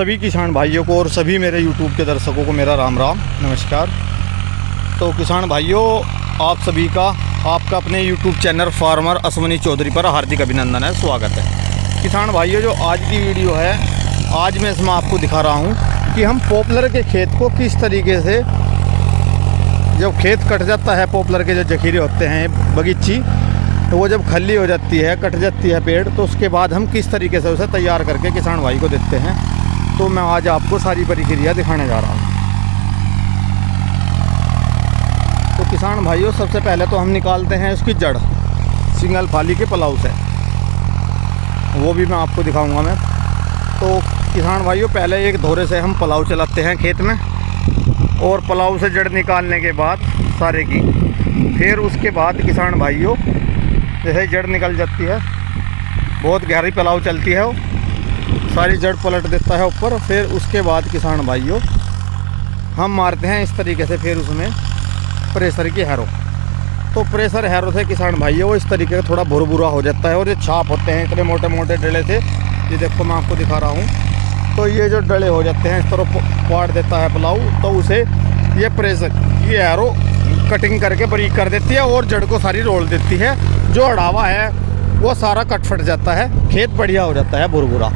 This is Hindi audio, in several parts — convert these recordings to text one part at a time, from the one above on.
सभी किसान भाइयों को और सभी मेरे यूट्यूब के दर्शकों को मेरा राम राम नमस्कार। तो किसान भाइयों, आप सभी का आपका अपने YouTube channel farmer Ashwani Chaudhary पर हार्दिक अभिनंदन है, स्वागत है। किसान भाइयों, जो आज की वीडियो है, आज मैं इसमें आपको दिखा रहा हूँ कि हम पॉपुलर के खेत को किस तरीके से, जब खेत कट जाता है, पॉपुलर के जो जखीरे होते हैं बगीची, तो वो जब खली हो जाती है, कट जाती है पेड़, तो उसके बाद हम किस तरीके से उसे तैयार करके किसान भाई को देते हैं। तो मैं आज आपको सारी प्रक्रिया दिखाने जा रहा हूँ। तो किसान भाइयों, सबसे पहले तो हम निकालते हैं उसकी जड़ सिंगल फाली के पलाव से, वो भी मैं आपको दिखाऊंगा मैं। तो किसान भाइयों, पहले एक धोरे से हम पलाव चलाते हैं खेत में, और पलाव से जड़ निकालने के बाद सारे की, फिर उसके बाद किसान भाइयों जैसे जड़ निकल जाती है, बहुत गहरी पलाव चलती है, वो सारी जड़ पलट देता है ऊपर। फिर उसके बाद किसान भाइयों हम मारते हैं इस तरीके से, फिर उसमें प्रेशर की हैरो। तो प्रेशर हैरो से किसान भाइयों वो इस तरीके से थोड़ा भुरभुरा हो जाता है, और ये छाप होते हैं इतने मोटे मोटे डले से, ये देखो मैं आपको दिखा रहा हूँ। तो ये जो डले हो जाते हैं, इस तरह पाट देता है पलाव, तो उसे ये प्रेशर, ये हैरो कटिंग करके बारीक कर देती है और जड़ को सारी रोल देती है। जो अड़ावा है वो सारा कट फट जाता है, खेत बढ़िया हो जाता है, भुरभुरा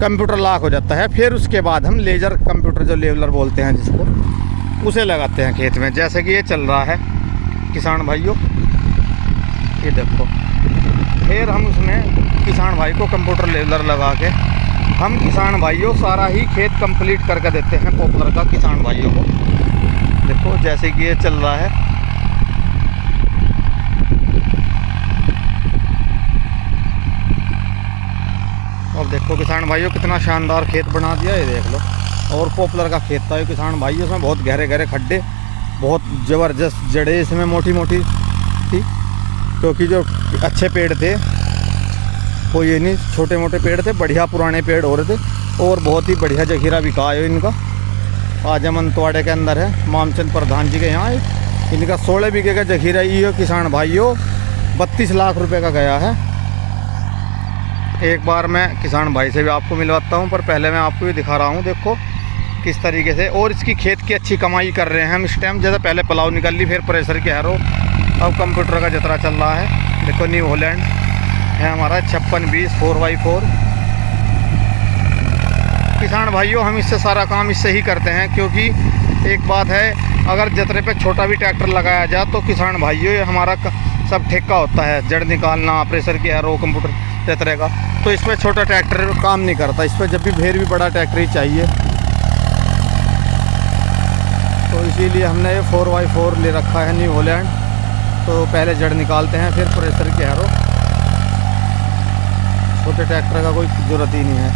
कंप्यूटर लॉक हो जाता है। फिर उसके बाद हम लेजर कंप्यूटर, जो लेवलर बोलते हैं जिसको, उसे लगाते हैं खेत में, जैसे कि ये चल रहा है किसान भाइयों, ये देखो। फिर हम उसमें किसान भाई को कंप्यूटर लेवलर लगा के हम किसान भाइयों सारा ही खेत कंप्लीट करके देते हैं पॉपुलर का किसान भाइयों को। देखो जैसे कि ये चल रहा है, अब देखो किसान भाइयों कितना शानदार खेत बना दिया, ये देख लो। और पॉपुलर का खेत था ये किसान भाइयों, इसमें बहुत गहरे गहरे खड्डे, बहुत ज़बरदस्त जड़ें इसमें मोटी मोटी थी, क्योंकि जो अच्छे पेड़ थे वो ये नहीं, छोटे मोटे पेड़ थे, बढ़िया पुराने पेड़ हो रहे थे, और बहुत ही बढ़िया जखीरा बिका है इनका। आज मंतवाड़े के अंदर है, मामचंद प्रधान जी के यहाँ इनका 16 बीघे का जखीरा ये किसान भाइयों 32 लाख रुपए का गया है। एक बार मैं किसान भाई से भी आपको मिलवाता हूँ, पर पहले मैं आपको ये दिखा रहा हूँ, देखो किस तरीके से। और इसकी खेत की अच्छी कमाई कर रहे हैं हम इस टाइम। जैसे पहले पलाव निकल ली, फिर प्रेशर के हैरो, अब कंप्यूटर का जतरा चल रहा है। देखो न्यू हॉलैंड है हमारा 5620 4x4। किसान भाइयों, हम इससे सारा काम इससे ही करते हैं, क्योंकि एक बात है, अगर जतरे पे छोटा भी ट्रैक्टर लगाया जाए तो किसान भाइयों ये हमारा सब ठेका होता है, जड़ निकालना, प्रेशर के हैरो, कंप्यूटर जतरे का। तो इसमें छोटा ट्रैक्टर काम नहीं करता, इस पर जब भी फिर भी बड़ा ट्रैक्टर ही चाहिए। तो इसीलिए हमने ये 4x4 ले रखा है न्यू हॉलैंड। तो पहले जड़ निकालते हैं, फिर प्रेशर के हैरो, छोटे ट्रैक्टर का कोई ज़रूरत ही नहीं है।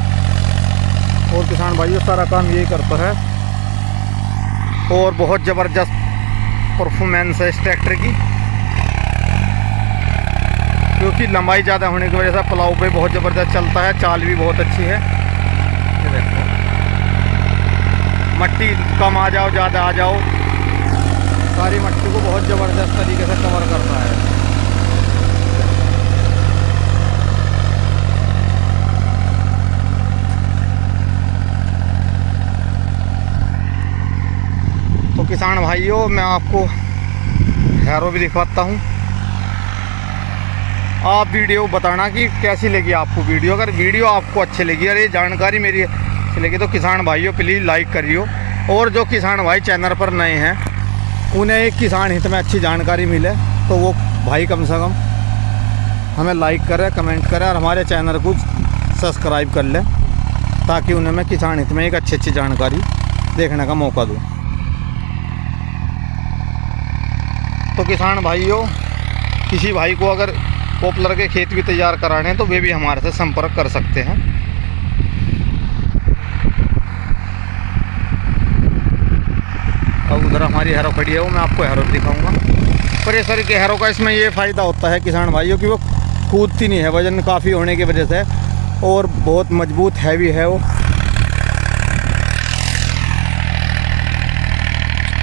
और किसान भाइयों सारा काम यही करता है, और बहुत ज़बरदस्त परफॉर्मेंस है इस ट्रैक्टर की, क्योंकि लंबाई ज़्यादा होने की वजह से पलाव पे बहुत ज़बरदस्त चलता है, चाल भी बहुत अच्छी है। ये देखो, मट्टी कम आ जाओ ज़्यादा आ जाओ, सारी मट्टी को बहुत ज़बरदस्त तरीके से कवर करता है। तो किसान भाइयों, मैं आपको हैरो भी दिखवाता हूँ। आप वीडियो बताना कि कैसी लगी आपको वीडियो। अगर वीडियो आपको अच्छी लगी और ये जानकारी मेरी अच्छी लगी तो किसान भाइयों प्लीज़ लाइक करियो। और जो किसान भाई चैनल पर नए हैं, उन्हें एक किसान हित में अच्छी जानकारी मिले, तो वो भाई कम से कम हमें लाइक करें, कमेंट करें, और हमारे चैनल को सब्सक्राइब कर लें, ताकि उन्हें मैं किसान हित में एक अच्छी जानकारी देखने का मौका दूँ। तो किसान भाइयों, किसी भाई को अगर पॉपुलर के खेत भी तैयार कराने हैं तो वे भी हमारे से संपर्क कर सकते हैं। अब उधर हमारी हैरो खड़ी है, वो मैं आपको हैरो दिखाऊंगा। प्रेशर के हैरो का इसमें ये फ़ायदा होता है किसान भाइयों कि वो कूदती नहीं है, वजन काफ़ी होने की वजह से, और बहुत मजबूत हैवी है वो।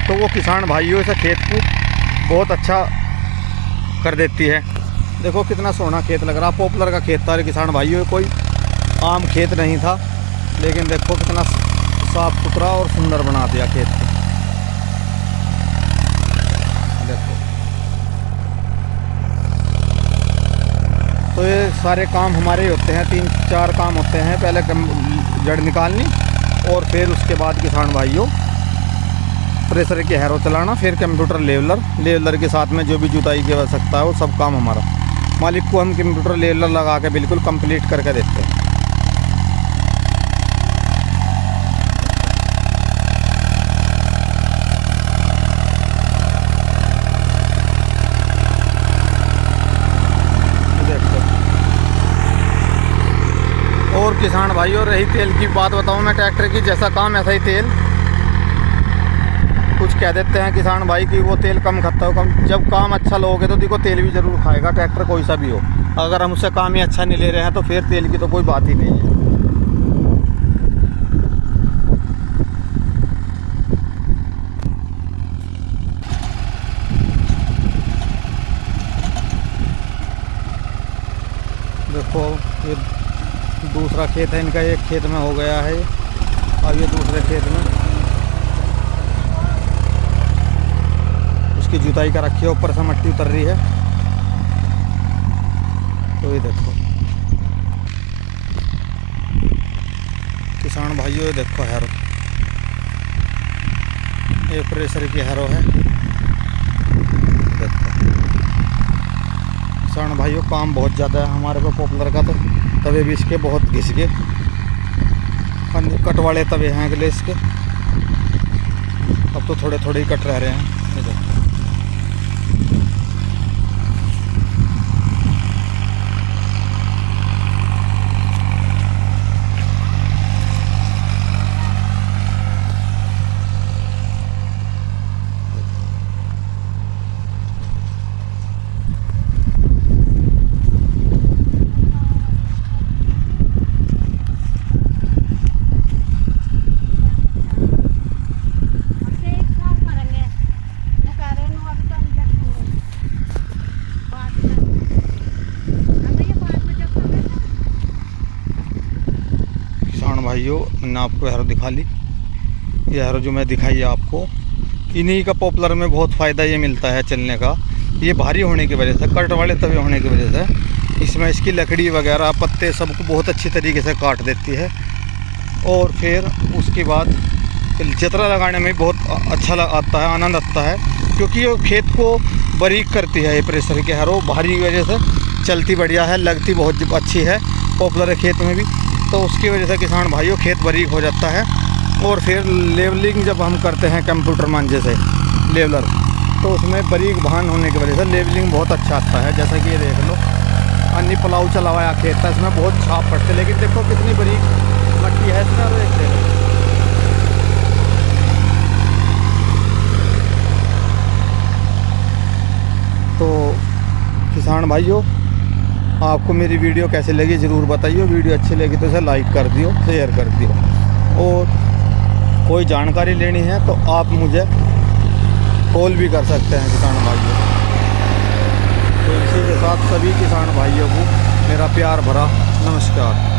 तो वो किसान भाइयों से खेत को बहुत अच्छा कर देती है। देखो कितना सोना खेत लग रहा, पॉपुलर का खेत था किसान भाइयों, कोई आम खेत नहीं था। लेकिन देखो कितना साफ सुथरा और सुंदर बना दिया खेत को। देखो तो ये सारे काम हमारे ही होते हैं, 3-4 काम होते हैं। पहले जड़ निकालनी और फिर उसके बाद किसान भाइयों प्रेशर की हैरो चलाना, फिर कंप्यूटर लेवलर के साथ में जो भी जुताई की आवश्यकता है वो सब काम हमारा। मालिक को हम कंप्यूटर लेवलर लगा के बिल्कुल कंप्लीट करके देते हैं। और किसान भाइयों रही तेल की बात बताऊं मैं, ट्रैक्टर की जैसा काम ऐसा ही तेल। कुछ कह देते हैं किसान भाई कि वो तेल कम खाता हो, कम। जब काम अच्छा लोगे तो देखो तेल भी ज़रूर खाएगा, ट्रैक्टर कोई सा भी हो। अगर हम उससे काम ही अच्छा नहीं ले रहे हैं तो फिर तेल की तो कोई बात ही नहीं है। देखो ये दूसरा खेत है इनका, एक खेत में हो गया है, अब ये दूसरे खेत में उसकी जुताई का रखी है, ऊपर से मिट्टी उतर रही है। तो ये देखो किसान भाइयों, ये देखो हैरो, ये प्रेशर की हैरो है। देखो किसान भाइयों काम बहुत ज़्यादा है हमारे को पॉपुलर का, तो तवे भी इसके बहुत घिस गए, कट वाले तवे हैं अगले इसके। अब तो थोड़े थोड़े ही कट रह रहे हैं। भाइयों मैंने आपको हैरो दिखा ली। ये हैरो जो मैं दिखाई आपको, इन्हीं का पॉपुलर में बहुत फ़ायदा ये मिलता है चलने का। ये भारी होने की वजह से, कट वाले तवे होने की वजह से इसमें इसकी लकड़ी वगैरह पत्ते सबको बहुत अच्छी तरीके से काट देती है। और फिर उसके बाद जतरा लगाने में बहुत अच्छा आता है, आनंद आता है, क्योंकि ये खेत को बारीक करती है। ये प्रेशर की हैरो भारी की वजह से चलती बढ़िया है, लगती बहुत अच्छी है, पॉपुलर है खेत में भी। तो उसकी वजह से किसान भाइयों खेत बारीक हो जाता है। और फिर लेवलिंग जब हम करते हैं कंप्यूटर मांझे से लेवलर, तो उसमें बारीक भान होने की वजह से लेवलिंग बहुत अच्छा आता है। जैसा कि ये देख लो, अन्य पलाव चला हुआ खेत था, इसमें बहुत छाप पड़ते, लेकिन देखो कितनी बारीक मट्टी है इसमें। और एक देखो तो किसान भाइयों, आपको मेरी वीडियो कैसे लगी ज़रूर बताइए। वीडियो अच्छी लगी तो इसे लाइक कर दियो, शेयर कर दियो। और कोई जानकारी लेनी है तो आप मुझे कॉल भी कर सकते हैं किसान भाइयों। तो इसी के साथ सभी किसान भाइयों को मेरा प्यार भरा नमस्कार।